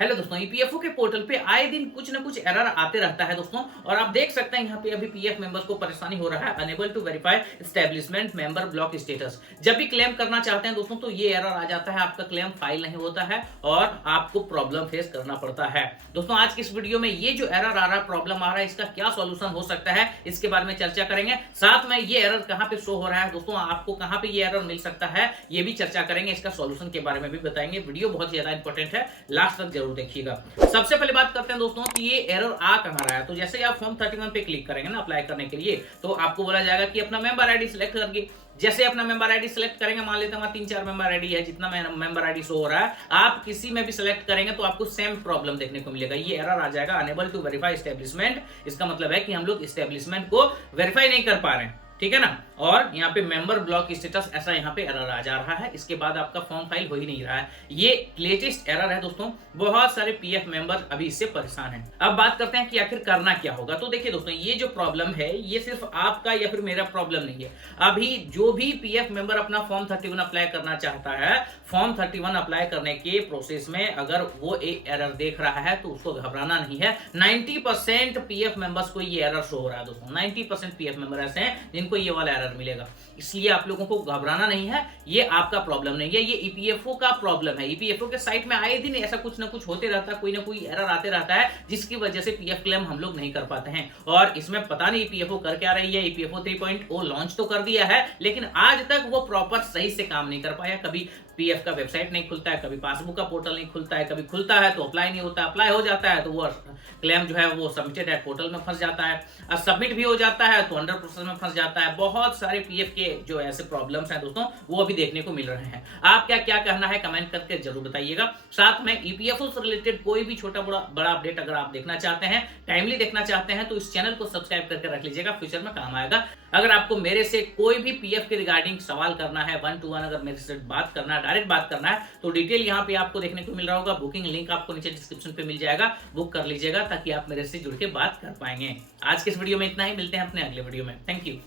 Hello दोस्तों, EPFO के portal पे आए दिन कुछ ना कुछ एरर आते रहता है दोस्तों। और आप देख सकते हैं यहाँ पे अभी पीएफ मेंबर्स को परेशानी हो रहा है, unable to verify establishment member block status. जब भी क्लेम करना चाहते हैं दोस्तों तो ये एरर आ जाता है, आपका क्लेम फाइल नहीं होता है और आपको प्रॉब्लम फेस करना पड़ता है। दोस्तों आज की इस वीडियो में ये जो एरर आ रहा है, प्रॉब्लम आ रहा है, इसका क्या सॉल्यूशन हो सकता है इसके बारे में चर्चा करेंगे। साथ में ये एरर कहाँ पे शो हो रहा है दोस्तों, आपको कहाँ पे ये एरर मिल सकता है ये भी चर्चा करेंगे, इसका सॉल्यूशन के बारे में भी बताएंगे। वीडियो बहुत ज्यादा इंपॉर्टेंट है, लास्ट तक जरूर देखिएगा। सबसे पहले बात करते हैं दोस्तों कि ये एरर आ कहां रहा है। तो जैसे आप फॉर्म 31 पे क्लिक करेंगे ना अप्लाई करने के लिए, तो आपको बोला जाएगा कि अपना मेंबर आईडी सिलेक्ट करके। जैसे अपना मेंबर आईडी सिलेक्ट करेंगे, मान लेते हैं वहां 3-4 मेंबर आईडी है, जितना मेंबर आईडी शो हो रहा है, आप किसी में भी सिलेक्ट करेंगे तो आपको सेम प्रॉब्लम देखने को मिलेगा। ये एरर आ जाएगा, अनेबल टू वेरीफाई एस्टेब्लिशमेंट। इसका मतलब है कि हम लोग एस्टेब्लिशमेंट को वेरीफाई नहीं कर पा रहे हैं, ठीक है ना। और यहाँ पे मेंबर ब्लॉक स्टेटस ऐसा यहाँ पे एरर आ जा रहा है, इसके बाद आपका फॉर्म फाइल हो ही नहीं रहा है। ये लेटेस्ट एरर है दोस्तों, बहुत सारे पीएफ मेंबर अभी इससे परेशान हैं। अब बात करते हैं कि आखिर करना क्या होगा। तो देखिए दोस्तों, ये जो प्रॉब्लम है ये सिर्फ आपका या फिर मेरा प्रॉब्लम नहीं है। अभी जो भी पीएफ मेंबर अपना फॉर्म 31 अप्लाई करना चाहता है, फॉर्म 31 अप्लाई करने के प्रोसेस में अगर वो एक एरर देख रहा है तो उसको घबराना नहीं है। 90% पीएफ मेंबर्स को ये एरर शो हो रहा है दोस्तों। 90% पीएफ मेंबर ऐसे हैं जिनको ये वाला एरर मिलेगा, इसलिए आप लोगों को घबराना नहीं है। ये आपका प्रॉब्लम नहीं है, ये ईपीएफओ का प्रॉब्लम है। ईपीएफओ के साइट में आए दिन ऐसा कुछ ना कुछ होते रहता है, कोई ना कोई एरर आते रहता है, जिसकी वजह से पीएफ क्लेम हम लोग नहीं कर पाते हैं। और इसमें पता नहीं ईपीएफओ कर क्या रही है। ईपीएफओ 3.0 लॉन्च तो कर दिया है, लेकिन आज तक वो प्रॉपर सही से काम नहीं कर पाया। कभी पीएफ का वेबसाइट नहीं खुलता है, कभी पासबुक का पोर्टल नहीं खुलता है, कभी खुलता है तो अप्लाई नहीं होता, अप्लाई हो जाता है तो वो क्लेम जो है वो सबमिटेड एट पोर्टल में फंस जाता है, और सबमिट भी हो जाता है तो अंडर प्रोसेस में फंस जाता है। बहुत सारे पीएफ के जो ऐसे प्रॉब्लम्स हैं दोस्तों, वो अभी देखने को मिल रहे हैं। आप क्या कहना है कमेंट करके जरूर बताइएगा। साथ में ईपीएफओ से रिलेटेड कोई भी छोटा बड़ा अपडेट अगर आप देखना चाहते हैं, टाइमली देखना चाहते हैं, तो इस चैनल को सब्सक्राइब करके रख लीजिएगा, फ्यूचर में काम आएगा। अगर आपको मेरे से कोई भी पीएफ के रिगार्डिंग सवाल करना है, 1 to 1 अगर मेरे से बात करना है, डायरेक्ट बात करना है, तो डिटेल यहाँ पे आपको देखने को मिल रहा होगा। बुकिंग लिंक आपको नीचे डिस्क्रिप्शन पे मिल जाएगा, बुक कर लीजिएगा ताकि आप मेरे से जुड़ के बात कर पाएंगे। आज के इस वीडियो में इतना ही, मिलते हैं अपने अगले वीडियो में। Thank you.